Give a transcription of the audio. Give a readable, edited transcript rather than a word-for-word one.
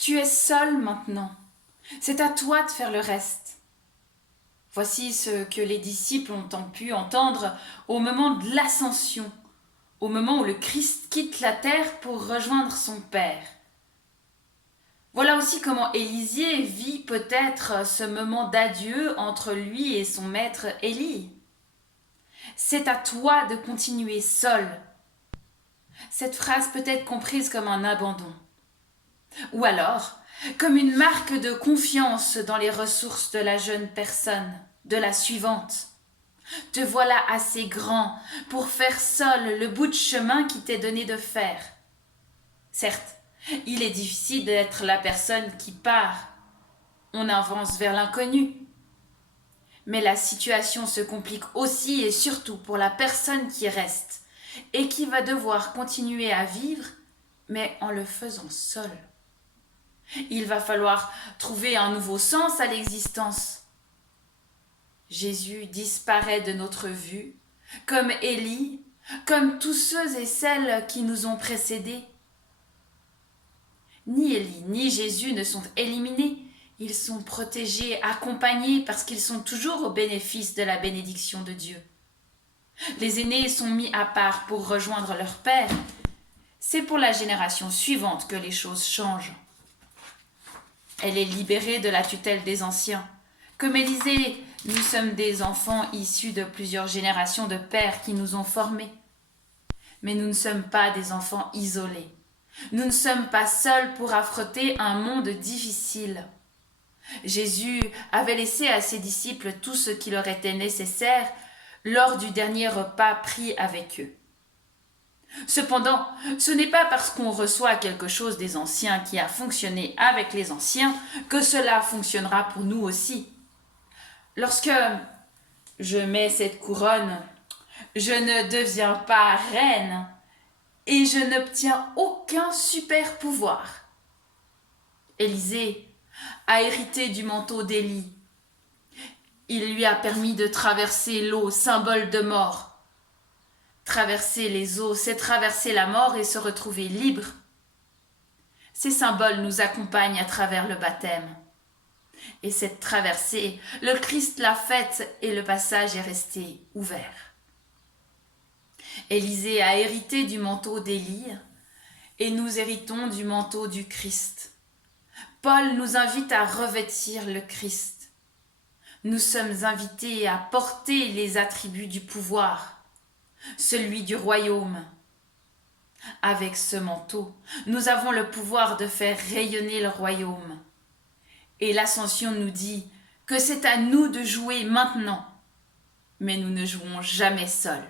Tu es seul maintenant. C'est à toi de faire le reste. Voici ce que les disciples ont pu entendre au moment de l'ascension, au moment où le Christ quitte la terre pour rejoindre son Père. Voilà aussi comment Élisée vit peut-être ce moment d'adieu entre lui et son maître Élie. C'est à toi de continuer seul. Cette phrase peut être comprise comme un abandon. Ou alors, comme une marque de confiance dans les ressources de la jeune personne, de la suivante. Te voilà assez grand pour faire seul le bout de chemin qui t'est donné de faire. Certes, il est difficile d'être la personne qui part. On avance vers l'inconnu. Mais la situation se complique aussi et surtout pour la personne qui reste et qui va devoir continuer à vivre, mais en le faisant seul. Il va falloir trouver un nouveau sens à l'existence. Jésus disparaît de notre vue, comme Élie, comme tous ceux et celles qui nous ont précédés. Ni Élie ni Jésus ne sont éliminés, ils sont protégés, accompagnés parce qu'ils sont toujours au bénéfice de la bénédiction de Dieu. Les aînés sont mis à part pour rejoindre leur Père. C'est pour la génération suivante que les choses changent. Elle est libérée de la tutelle des anciens. Comme Élisée, nous sommes des enfants issus de plusieurs générations de pères qui nous ont formés. Mais nous ne sommes pas des enfants isolés. Nous ne sommes pas seuls pour affronter un monde difficile. Jésus avait laissé à ses disciples tout ce qui leur était nécessaire lors du dernier repas pris avec eux. Cependant, ce n'est pas parce qu'on reçoit quelque chose des anciens qui a fonctionné avec les anciens que cela fonctionnera pour nous aussi. Lorsque je mets cette couronne, je ne deviens pas reine et je n'obtiens aucun super pouvoir. Élisée a hérité du manteau d'Élie. Il lui a permis de traverser l'eau, symbole de mort. Traverser les eaux, c'est traverser la mort et se retrouver libre. Ces symboles nous accompagnent à travers le baptême. Et cette traversée, le Christ l'a faite et le passage est resté ouvert. Élisée a hérité du manteau d'Élie et nous héritons du manteau du Christ. Paul nous invite à revêtir le Christ. Nous sommes invités à porter les attributs du pouvoir, celui du royaume. Avec ce manteau, nous avons le pouvoir de faire rayonner le royaume. Et l'Ascension nous dit que c'est à nous de jouer maintenant, mais nous ne jouons jamais seuls.